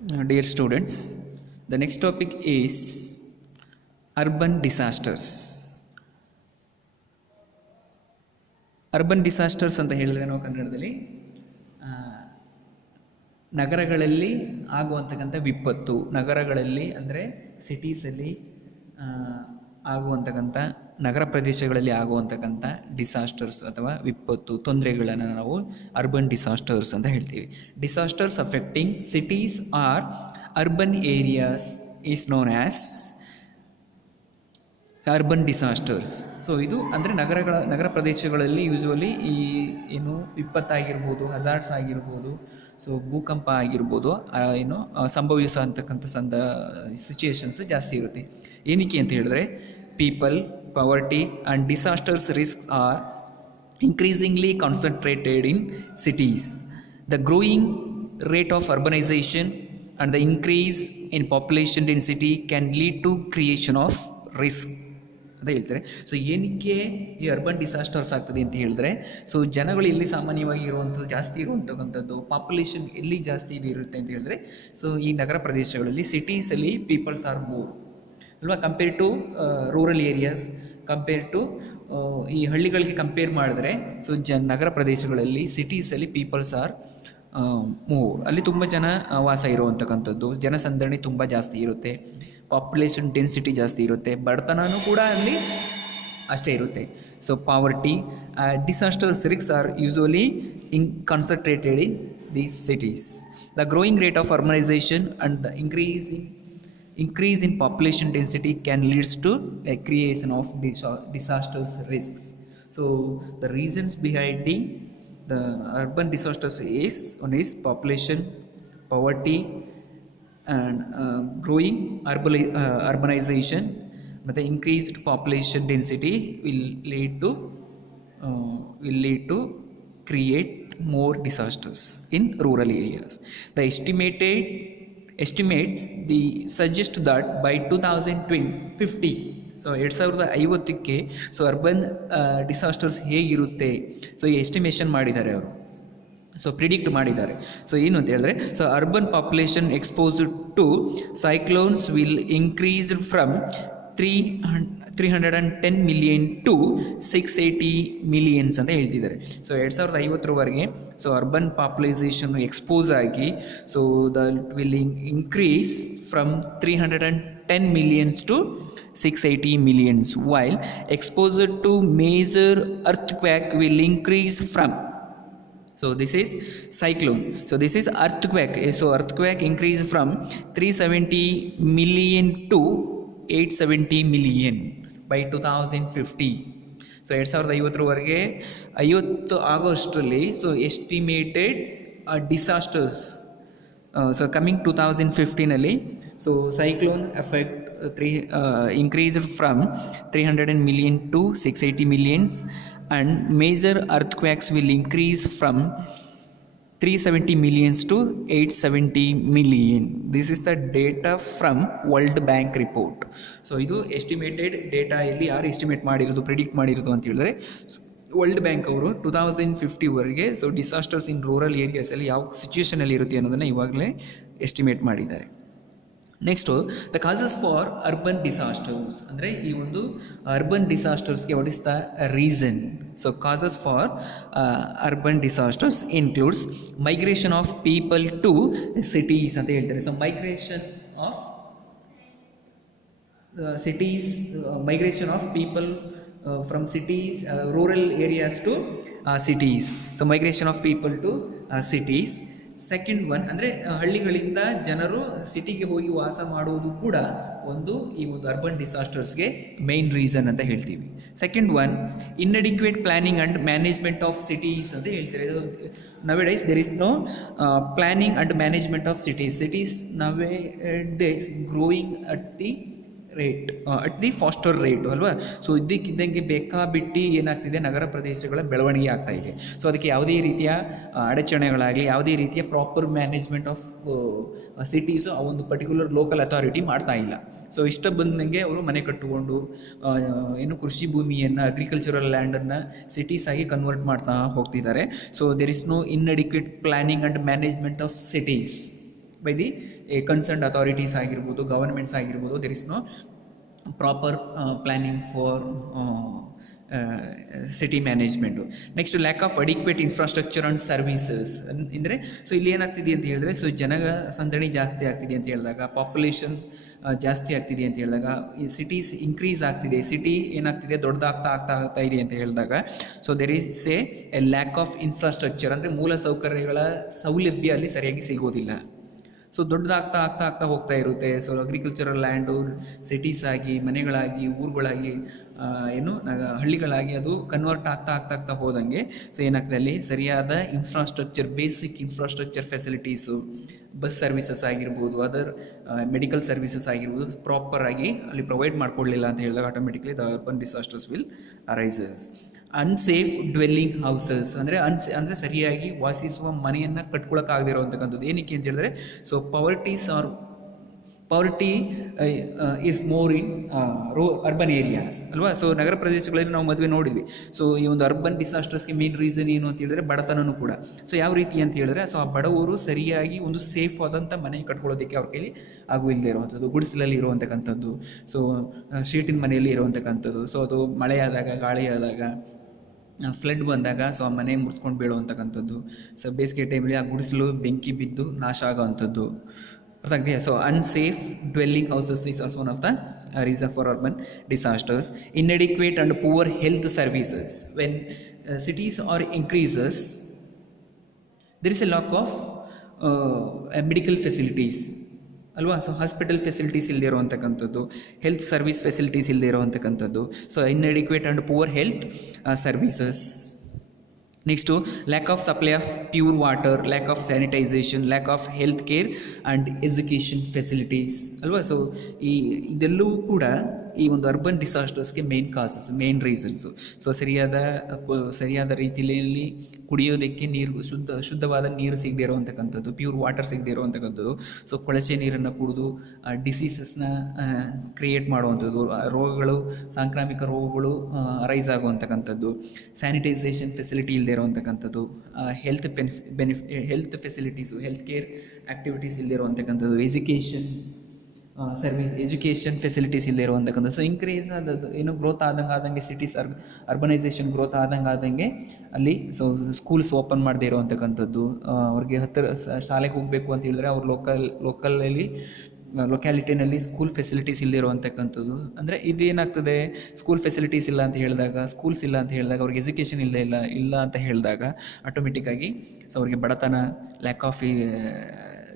Dear students, the next topic is urban disasters. Urban disasters ಅಂತ ಹೇಳಿದ್ರೆ ನಾವು ಕನ್ನಡದಲ್ಲಿ ನಗರಗಳಲ್ಲಿ ಆಗುವಂತಕ್ಕಂಥ ವಿಪತ್ತು, ನಗರಗಳಲ್ಲಿ ಅಂದರೆ ಸಿಟೀಸಲ್ಲಿ ಆಗುವಂತಕ್ಕಂಥ ನಗರ ಪ್ರದೇಶಗಳಲ್ಲಿ ಆಗುವಂತಕ್ಕಂಥ ಡಿಸಾಸ್ಟರ್ಸ್ ಅಥವಾ ವಿಪತ್ತು ತೊಂದರೆಗಳನ್ನು ನಾವು ಅರ್ಬನ್ ಡಿಸಾಸ್ಟರ್ಸ್ ಅಂತ ಹೇಳ್ತೀವಿ. Disasters affecting cities are urban areas is known as urban disasters. So ಇದು ಅಂದರೆ ನಗರ ಪ್ರದೇಶಗಳಲ್ಲಿ ಯೂಶ್ವಲಿ ಈ ಏನು ವಿಪತ್ತಾಗಿರ್ಬೋದು, ಹಜಾರ್ಡ್ಸ್ ಆಗಿರ್ಬೋದು, ಸೊ ಭೂಕಂಪ ಆಗಿರ್ಬೋದು, ಏನು ಸಂಭವಿಸುವಂತಕ್ಕಂಥ ಸಿಚುಯೇಷನ್ಸ್ ಜಾಸ್ತಿ ಇರುತ್ತೆ. ಏನಕ್ಕೆ ಅಂತ ಹೇಳಿದ್ರೆ people, poverty and disasters risks are increasingly concentrated in cities. The growing rate of urbanization and the increase in population density can lead to creation of risk ಅಂತ ಹೇಳ್ತಾರೆ. ಸೊ ಏನಕ್ಕೆ ಈ ಅರ್ಬನ್ ಡಿಸಾಸ್ಟರ್ಸ್ ಆಗ್ತದೆ ಅಂತ ಹೇಳಿದ್ರೆ, ಸೊ ಜನಗಳು ಎಲ್ಲಿ ಸಾಮಾನ್ಯವಾಗಿ ಇರುವಂಥದ್ದು ಜಾಸ್ತಿ ಇರುವಂತಕ್ಕಂಥದ್ದು, ಪಾಪ್ಯುಲೇಷನ್ ಎಲ್ಲಿ ಜಾಸ್ತಿ ಇರುತ್ತೆ ಅಂತ ಹೇಳಿದ್ರೆ, ಸೊ ಈ ನಗರ ಪ್ರದೇಶಗಳಲ್ಲಿ ಸಿಟೀಸಲ್ಲಿ ಪೀಪಲ್ಸ್ ಆರ್ ಮೋರ್ ಅಲ್ವಾ, compare to rural areas, compare to ಈ ಹಳ್ಳಿಗಳಿಗೆ ಕಂಪೇರ್ ಮಾಡಿದ್ರೆ, ಸೊ ನಗರ ಪ್ರದೇಶಗಳಲ್ಲಿ ಸಿಟೀಸಲ್ಲಿ ಪೀಪಲ್ಸ್ ಆರ್ ಮೂವ್, ಅಲ್ಲಿ ತುಂಬ ಜನ ವಾಸ ಇರುವಂತಕ್ಕಂಥದ್ದು, ಜನಸಂದಣಿ ತುಂಬ ಜಾಸ್ತಿ ಇರುತ್ತೆ, ಪಾಪ್ಯುಲೇಷನ್ ಡೆನ್ಸಿಟಿ ಜಾಸ್ತಿ ಇರುತ್ತೆ, ಬಡತನೂ ಕೂಡ ಅಲ್ಲಿ ಅಷ್ಟೇ ಇರುತ್ತೆ. So poverty, disasters risks R usually concentrated in these cities. The growing rate of urbanisation and the increase in population density can leads to a creation of disasters risks. So the reasons behind the urban disasters is, one is population, poverty and growing urbanization. But the increased population density will lead to create more disasters in rural areas. The estimates suggest that by 2050, so 2050ಕ್ಕೆ so urban disasters ಹೇಗಿರುತ್ತೆ, so ಈ estimation ಮಾಡಿದ್ದಾರೆ ಅವರು, so predict ಮಾಡಿದ್ದಾರೆ. So ಏನು ಅಂತ ಹೇಳಿದ್ರೆ, so urban population exposed to cyclones will increase from 310 million to 680 millions ಅಂತ ಹೇಳ್ತಿದ್ದಾರೆ. ಸೊ 2050ರವರೆಗೆ ಸೊ ಅರ್ಬನ್ ಪಾಪ್ಯುಲೇಷನ್ ಎಕ್ಸ್ಪೋಸ್ ಆಗಿ, so that will increase from 310 millions to 680 millions, while exposure to major earthquake will increase from, so this is cyclone, so this is earthquake, so earthquake increase from 370 million to 870 million by 2050. So 2050ರವರೆಗೆ 50 ಆಗಸ್ಟಲ್ಲಿ so estimated disasters, so coming 2015ನಲ್ಲಿ so cyclone effect increased from 300 million to 680 millions, and major earthquakes will increase from 370 millions to 870 million. This is the data from World Bank report. So ಇದು estimated data, ಇಲ್ಲಿ ಯಾರು estimate ಮಾಡಿರೋದು, predict ಮಾಡಿರೋದು ಅಂತ ಹೇಳಿದ್ರೆ world bank ಅವರು 2050ವರೆಗೆ so disasters in rural ಏರಿಯಾಸಲ್ಲಿ ಯಾವ ಸಿಚುಯೇಷನಲ್ಲಿ ಇರುತ್ತೆ ಅನ್ನೋದನ್ನು ಇವಾಗಲೇ ಎಸ್ಟಿಮೇಟ್ ಮಾಡಿದ್ದಾರೆ. Next the causes for urban disasters, ಅಂದರೆ ಈ ಒಂದು ಅರ್ಬನ್ ಡಿಸಾಸ್ಟರ್ಸ್ಗೆ what is the reason. So causes for urban disasters includes migration of people to cities ಅಂತ ಹೇಳ್ತಾರೆ. So migration of cities, migration of people from cities, rural areas to cities. So migration of people to cities. Second one ಅಂದರೆ ಹಳ್ಳಿಗಳಿಂದ ಜನರು ಸಿಟಿಗೆ ಹೋಗಿ ವಾಸ ಮಾಡುವುದು ಕೂಡ ಒಂದು ಈ ಒಂದು ಅರ್ಬನ್ ಡಿಸಾಸ್ಟರ್ಸ್ಗೆ ಮೇನ್ ರೀಸನ್ ಅಂತ ಹೇಳ್ತೀವಿ. Second one inadequate planning and management of cities ಅಂತ ಹೇಳ್ತಾರೆ. Nowadays there is no planning and management of cities nowadays growing at the faster rate ಅಲ್ವಾ. ಸೊ ಇದ್ದಕ್ಕಿದ್ದಂಗೆ ಬೇಕಾಬಿಟ್ಟು ಏನಾಗ್ತಿದೆ, ನಗರ ಪ್ರದೇಶಗಳ ಬೆಳವಣಿಗೆ ಆಗ್ತಾ ಇದೆ. ಸೊ ಅದಕ್ಕೆ ಯಾವುದೇ ರೀತಿಯ ಅಡಚಣೆಗಳಾಗಲಿ, ಯಾವುದೇ ರೀತಿಯ ಪ್ರಾಪರ್ ಮ್ಯಾನೇಜ್ಮೆಂಟ್ ಆಫ್ ಸಿಟೀಸು ಆ ಒಂದು ಪರ್ಟಿಕ್ಯುಲರ್ ಲೋಕಲ್ ಅಥಾರಿಟಿ ಮಾಡ್ತಾ ಇಲ್ಲ. ಸೊ ಇಷ್ಟ ಬಂದಂಗೆ ಅವರು ಮನೆ ಕಟ್ಟಿಕೊಂಡು ಏನು ಕೃಷಿ ಭೂಮಿಯನ್ನು, ಅಗ್ರಿಕಲ್ಚರಲ್ ಲ್ಯಾಂಡನ್ನು ಸಿಟೀಸ್ ಆಗಿ ಕನ್ವರ್ಟ್ ಮಾಡ್ತಾ ಹೋಗ್ತಿದ್ದಾರೆ. So there is no inadequate planning and management of cities. By the concerned authorities ಆಗಿರ್ಬೋದು, ಗವರ್ಮೆಂಟ್ಸ್ ಆಗಿರ್ಬೋದು. There is no proper planning for city management. Next lack of adequate infrastructure and services ಅಂದರೆ, so ಇಲ್ಲಿ ಏನಾಗ್ತಿದೆ ಅಂತ ಹೇಳಿದ್ರೆ, so ಜನ ಸಂದಣಿ ಜಾಸ್ತಿ ಆಗ್ತಿದೆ ಅಂತ ಹೇಳಿದಾಗ, ಪಾಪ್ಯುಲೇಷನ್ ಜಾಸ್ತಿ ಆಗ್ತಿದೆ ಅಂತ ಹೇಳಿದಾಗ, ಈ ಸಿಟೀಸ್ ಇನ್ಕ್ರೀಸ್ ಆಗ್ತಿದೆ, ಸಿಟಿ ಏನಾಗ್ತಿದೆ ದೊಡ್ಡದಾಗ್ತಾ ಇದೆ ಅಂತ ಹೇಳಿದಾಗ, so there is A lack of infrastructure ಅಂದರೆ ಮೂಲ ಸೌಕರ್ಯಗಳ ಸೌಲಭ್ಯ ಅಲ್ಲಿ ಸರಿಯಾಗಿ ಸಿಗೋದಿಲ್ಲ. ಸೊ ದೊಡ್ಡದಾಗ್ತಾ ಹೋಗ್ತಾ ಇರುತ್ತೆ. ಸೊ ಅಗ್ರಿಕಲ್ಚರಲ್ ಲ್ಯಾಂಡು ಸಿಟೀಸ್ ಆಗಿ, ಮನೆಗಳಾಗಿ, ಊರುಗಳಾಗಿ, ಹಳ್ಳಿಗಳಾಗಿ ಅದು ಕನ್ವರ್ಟ್ ಆಗ್ತಾ ಹೋದಂಗೆ ಸೊ ಏನಾಗ್ತದೆ ಅಲ್ಲಿ ಸರಿಯಾದ infrastructure, basic infrastructure facilities, bus services ಆಗಿರ್ಬೋದು, ಅದರ್ ಮೆಡಿಕಲ್ ಸರ್ವಿಸಸ್ ಆಗಿರ್ಬೋದು, ಪ್ರಾಪರಾಗಿ ಅಲ್ಲಿ ಪ್ರೊವೈಡ್ ಮಾಡ್ಕೊಳ್ಳಿಲ್ಲ ಅಂತ ಹೇಳಿದಾಗ automatically the urban disasters will arises. Unsafe dwelling houses ಅಂದರೆ ಸರಿಯಾಗಿ ವಾಸಿಸುವ ಮನೆಯನ್ನು ಕಟ್ಕೊಳಕ್ಕಾಗದಿರೋವಂಥಕ್ಕಂಥದ್ದು. ಏನಕ್ಕೆ ಅಂತ ಹೇಳಿದ್ರೆ, so poverty is more in urban areas ಅಲ್ವಾ. ಸೊ ನಗರ ಪ್ರದೇಶಗಳಲ್ಲಿ ನಾವು ಮದುವೆ ನೋಡಿದ್ವಿ. ಸೊ ಈ ಒಂದು ಅರ್ಬನ್ ಡಿಸಾಸ್ಟರ್ಸ್ಗೆ ಮೇನ್ ರೀಸನ್ ಏನು ಅಂತ ಹೇಳಿದ್ರೆ ಬಡತನೂ ಕೂಡ. ಸೊ ಯಾವ ರೀತಿ ಅಂತ ಹೇಳಿದ್ರೆ, ಸೊ ಆ ಬಡವರು ಸರಿಯಾಗಿ ಒಂದು ಸೇಫ್ ಆದಂಥ ಮನೆ ಕಟ್ಕೊಳ್ಳೋದಕ್ಕೆ ಅವ್ರ ಕೈಲಿ ಇಲ್ಲದೆ ಇರುವಂಥದ್ದು, ಗುಡಿಸಲಲ್ಲಿ ಇರುವಂತಕ್ಕಂಥದ್ದು, ಸೊ ಶೀಟಿನ ಮನೆಯಲ್ಲಿ ಇರುವಂತಕ್ಕಂಥದ್ದು. ಸೊ ಅದು ಮಳೆ ಆದಾಗ, ಗಾಳಿ ಆದಾಗ, ಫ್ಲಡ್ ಬಂದಾಗ ಸೊ ಆ ಮನೆ ಮುರಿದ್ಕೊಂಡು ಬೀಳುವಂತಕ್ಕಂಥದ್ದು. ಸೊ ಬೇಸಿಗೆ ಟೈಮಲ್ಲಿ ಆ ಗುಡಿಸಲು ಬೆಂಕಿ ಬಿದ್ದು ನಾಶ ಆಗೋವಂಥದ್ದು. ಅರ್ಥ ಆಗ್ತಿದೆ. So unsafe dwelling houses is also one of the reason for urban disasters. Inadequate and poor health services. When cities are increases, there is a lack of medical facilities ಅಲ್ವಾ. ಸೊ ಹಾಸ್ಪಿಟಲ್ ಫೆಸಿಲಿಟೀಸ್ ಇಲ್ಲದೆ ಇರುವಂತಕ್ಕಂಥದ್ದು, health service facilities ಇಲ್ಲದೆ ಇರುವಂತಕ್ಕಂಥದ್ದು. So inadequate and poor health services. Next lack of supply of pure water, lack of sanitisation, lack of health care and education facilities ಅಲ್ವಾ. So ಇದೆಲ್ಲವೂ ಕೂಡ ಈ ಒಂದು ಅರ್ಬನ್ ಡಿಸಾಸ್ಟರ್ಸ್ಗೆ main causes, main reasons. So ಸರಿಯಾದ ರೀತಿಯಲ್ಲಿ ಕುಡಿಯೋದಕ್ಕೆ ನೀರು, ಶುದ್ಧವಾದ ನೀರು ಸಿಗದೆ ಇರುವಂತಕ್ಕಂಥದ್ದು, ಪ್ಯೂರ್ ವಾಟರ್ ಸಿಗದೆ ಇರುವಂತಕ್ಕಂಥದ್ದು. ಸೊ ಕೊಳಚೆ ನೀರನ್ನು ಕುಡಿದು ಡಿಸೀಸಸ್ನ ಕ್ರಿಯೇಟ್ ಮಾಡುವಂಥದ್ದು, ರೋಗಗಳು, ಸಾಂಕ್ರಾಮಿಕ ರೋಗಗಳು ರೈಸ್ ಆಗುವಂತಕ್ಕಂಥದ್ದು, ಸ್ಯಾನಿಟೈಸೇಷನ್ ಫೆಸಿಲಿಟಿ ಇಲ್ಲದೆ ಇರುವಂತಕ್ಕಂಥದ್ದು, health facilities, health care activities ಇಲ್ಲದೆ ಇರುವಂತಕ್ಕಂಥದ್ದು, ಎಜುಕೇಷನ್ ಫೆಸಿಲಿಟೀಸ್ ಇಲ್ಲದೆ ಇರುವಂತಕ್ಕಂಥದ್ದು. ಸೊ ಇನ್ಕ್ರೀಸ್ ಆದದ್ದು ಏನು ಗ್ರೋತ್ ಆದಂಗೆ ಸಿಟೀಸ್ ಅರ್ಬನೈಸೇಷನ್ ಗ್ರೋತ್ ಆದಂಗೆ ಅಲ್ಲಿ ಸೊ ಸ್ಕೂಲ್ಸ್ ಓಪನ್ ಮಾಡದೇ ಇರುವಂತಕ್ಕಂಥದ್ದು, ಅವ್ರಿಗೆ ಹತ್ತಿರ ಶಾಲೆಗೆ ಹೋಗಬೇಕು ಅಂತ ಹೇಳಿದ್ರೆ ಅವ್ರ ಲೊಕ್ಯಾಲಿಟಿನಲ್ಲಿ ಸ್ಕೂಲ್ ಫೆಸಿಲಿಟೀಸ್ ಇಲ್ಲದೆ ಇರುವಂತಕ್ಕಂಥದ್ದು. ಅಂದರೆ ಇದೇನಾಗ್ತದೆ, ಸ್ಕೂಲ್ ಫೆಸಿಲಿಟೀಸ್ ಇಲ್ಲ ಅಂತ ಹೇಳಿದಾಗ, ಸ್ಕೂಲ್ಸ್ ಇಲ್ಲ ಅಂತ ಹೇಳಿದಾಗ, ಅವ್ರಿಗೆ ಎಜುಕೇಷನ್ ಇಲ್ಲ ಅಂತ ಹೇಳಿದಾಗ ಆಟೋಮೆಟಿಕ್ಕಾಗಿ ಸೊ ಅವ್ರಿಗೆ ಬಡತನ, ಲ್ಯಾಕ್ ಆಫ್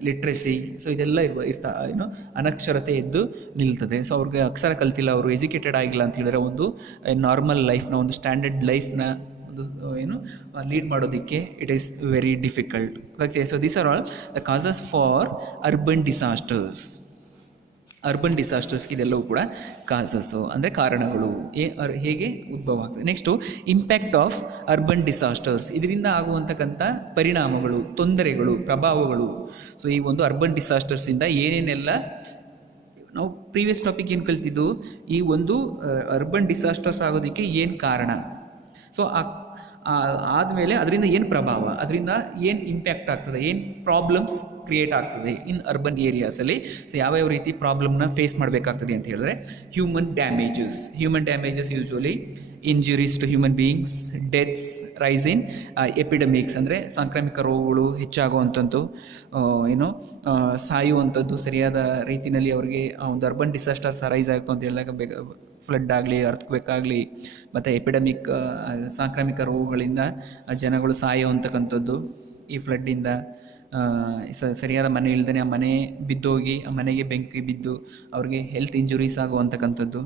ಲಿಟ್ರಸಿ, ಸೊ ಇದೆಲ್ಲ ಅನಕ್ಷರತೆ ಎದ್ದು ನಿಲ್ತದೆ. ಸೊ ಅವ್ರಿಗೆ ಅಕ್ಷರ ಕಲ್ತಿಲ್ಲ, ಅವರು ಎಜುಕೇಟೆಡ್ ಆಗಿಲ್ಲ ಅಂತ ಹೇಳಿದ್ರೆ ಒಂದು ನಾರ್ಮಲ್ ಲೈಫ್ನ, ಒಂದು ಸ್ಟ್ಯಾಂಡರ್ಡ್ ಲೈಫ್ನ ಒಂದು ಲೀಡ್ ಮಾಡೋದಕ್ಕೆ it is very difficult. Okay, so these are all the causes for urban disasters. Urban ಡಿಸಾಸ್ಟರ್ಸ್ಗೆ ಇದೆಲ್ಲವೂ ಕೂಡ ಕಾಸಸ್ಸು ಅಂದರೆ ಕಾರಣಗಳು, ಹೇಗೆ ಉದ್ಭವ ಆಗ್ತದೆ. Next impact of urban disasters, ಇದರಿಂದ ಆಗುವಂತಕ್ಕಂಥ ಪರಿಣಾಮಗಳು, ತೊಂದರೆಗಳು, ಪ್ರಭಾವಗಳು. ಸೊ ಈ ಒಂದು ಅರ್ಬನ್ ಡಿಸಾಸ್ಟರ್ಸಿಂದ ಏನೇನೆಲ್ಲ ನಾವು ಪ್ರೀವಿಯಸ್ ಟಾಪಿಕ್ ಏನು ಕಲ್ತಿದ್ದು, ಈ ಒಂದು ಅರ್ಬನ್ ಡಿಸಾಸ್ಟರ್ಸ್ ಆಗೋದಕ್ಕೆ ಏನು ಕಾರಣ, ಸೊ ಆದಮೇಲೆ ಅದರಿಂದ ಏನು ಪ್ರಭಾವ, ಅದರಿಂದ ಏನು ಇಂಪ್ಯಾಕ್ಟ್ ಆಗ್ತದೆ, ಏನು ಪ್ರಾಬ್ಲಮ್ಸ್ ಕ್ರಿಯೇಟ್ ಆಗ್ತದೆ ಇನ್ ಅರ್ಬನ್ ಏರಿಯಾಸಲ್ಲಿ. ಸೊ ಯಾವ್ಯಾವ ರೀತಿ ಪ್ರಾಬ್ಲಮ್ನ ಫೇಸ್ ಮಾಡಬೇಕಾಗ್ತದೆ ಅಂತ ಹೇಳಿದ್ರೆ, human damages usually injuries to human beings, deaths, rise in epidemics ಅಂದರೆ ಸಾಂಕ್ರಾಮಿಕ ರೋಗಗಳು ಹೆಚ್ಚಾಗುವಂಥದ್ದು, ಸಾಯುವಂಥದ್ದು, ಸರಿಯಾದ ರೀತಿಯಲ್ಲಿ ಅವರಿಗೆ ಒಂದು ಅರ್ಬನ್ ಡಿಸಾಸ್ಟರ್ಸ್ ರೈಸ್ ಆಯಿತು ಅಂತ ಹೇಳಿದಾಗ ಫ್ಲಡ್ ಆಗಲಿ, ಅರ್ಥಕ್ವೇಕ್ ಆಗಲಿ, ಮತ್ತು ಎಪಿಡೆಮಿಕ್ ಸಾಂಕ್ರಾಮಿಕ ರೋಗಗಳಿಂದ ಜನಗಳು ಸಾಯುವಂತಕ್ಕಂಥದ್ದು, ಈ ಫ್ಲಡ್ಡಿಂದ ಸರಿಯಾದ ಮನೆ ಇಲ್ದೇ ಆ ಮನೆ ಬಿದ್ದೋಗಿ ಆ ಮನೆಗೆ ಬೆಂಕಿ ಬಿದ್ದು ಅವ್ರಿಗೆ ಹೆಲ್ತ್ ಇಂಜುರೀಸ್ ಆಗುವಂತಕ್ಕಂಥದ್ದು,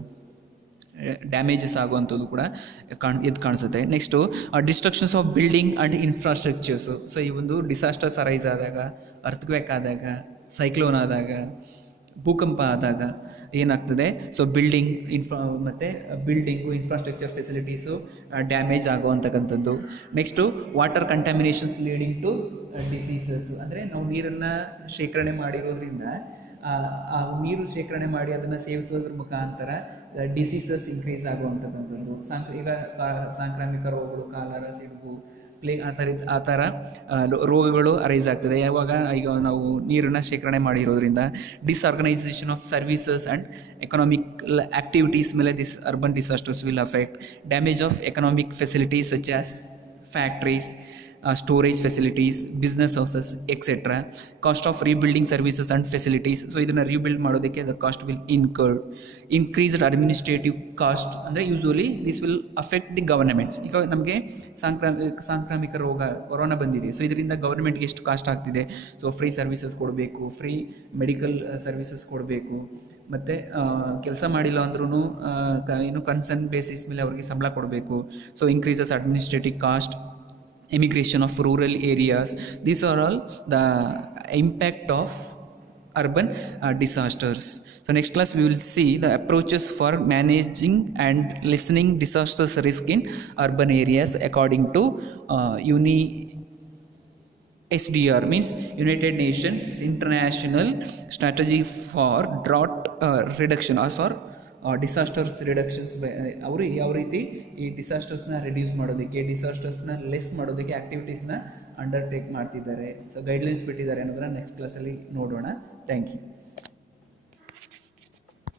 ಡ್ಯಾಮೇಜಸ್ ಆಗುವಂಥದ್ದು ಕೂಡ ಕಾಣಿಸುತ್ತೆ. Next destructions of building and infrastructures. So ಈ ಒಂದು ಡಿಸಾಸ್ಟರ್ಸ್ ಅರೈಸ್ ಆದಾಗ, ಅರ್ಥಕ್ವೇಕ್ ಆದಾಗ, ಸೈಕ್ಲೋನ್ ಆದಾಗ, ಭೂಕಂಪ ಆದಾಗ ಏನಾಗ್ತದೆ, so building infrastructure facilities damage ಆಗುವಂತಕ್ಕಂಥದ್ದು. Next water contaminations leading to diseases, ಅಂದರೆ ನಾವು ನೀರನ್ನು ಶೇಖರಣೆ ಮಾಡಿರೋದ್ರಿಂದ ಆ ನೀರು ಶೇಖರಣೆ ಮಾಡಿ ಅದನ್ನು ಸೇವಿಸೋದ್ರ ಮುಖಾಂತರ ಡಿಸೀಸಸ್ ಇನ್ಕ್ರೀಸ್ ಆಗುವಂತಕ್ಕಂಥದ್ದು. ಈಗ ಸಾಂಕ್ರಾಮಿಕ ರೋಗಗಳು, ಕಾಲರ, ಸಿಡುಬು, ಪ್ಲೇಗ್ ಆ ಥರ ರೋಗಗಳು ಅರೈಸ್ ಆಗ್ತದೆ. ಯಾವಾಗ ಈಗ ನಾವು ನೀರನ್ನು ಶೇಖರಣೆ ಮಾಡಿರೋದ್ರಿಂದ disorganisation of services and economic activities ಮೇಲೆ this urban disasters will affect. Damage of economic facilities such as factories, storage facilities, business houses etcetera. Cost of rebuilding services and facilities. So ಇದನ್ನು rebuild ಮಾಡೋದಕ್ಕೆ the cost will incurred. Increased administrative cost, ಅಂದರೆ usually this will affect the governments. ಈಗ ನಮಗೆ ಸಾಂಕ್ರಾಮಿಕ ರೋಗ corona ಬಂದಿದೆ. So ಇದರಿಂದ ಗವರ್ಮೆಂಟ್ಗೆ ಎಷ್ಟು ಕಾಸ್ಟ್ ಆಗ್ತಿದೆ. ಸೊ ಫ್ರೀ ಸರ್ವಿಸಸ್ ಕೊಡಬೇಕು, ಫ್ರೀ ಮೆಡಿಕಲ್ ಸರ್ವಿಸಸ್ ಕೊಡಬೇಕು, ಮತ್ತು ಕೆಲಸ ಮಾಡಿಲ್ಲ ಅಂದ್ರೂ ಏನು ಕನ್ಸರ್ನ್ ಬೇಸಿಸ್ ಮೇಲೆ ಅವ್ರಿಗೆ ಸಂಬಳ ಕೊಡಬೇಕು. So increases administrative cost, immigration of rural areas. These are all the impact of urban disasters. So next class we will see the approaches for managing and lessening disasters risk in urban areas according to SDR, means United Nations International Strategy for Drought Reduction or disasters reductions. ಅವರು ಯಾವ ರೀತಿ ಈ ಡಿಸಾಸ್ಟರ್ಸ್ನ reduce ಮಾಡೋದಕ್ಕೆ, ಡಿಸಾಸ್ಟರ್ಸ್ನ less ಮಾಡೋದಕ್ಕೆ ಆ್ಯಕ್ಟಿವಿಟೀಸ್ನ undertake ಮಾಡ್ತಿದ್ದಾರೆ, so guidelines ಬಿಟ್ಟಿದ್ದಾರೆ ಅನ್ನೋದನ್ನ ನೆಕ್ಸ್ಟ್ ಕ್ಲಾಸಲ್ಲಿ ನೋಡೋಣ. Thank you.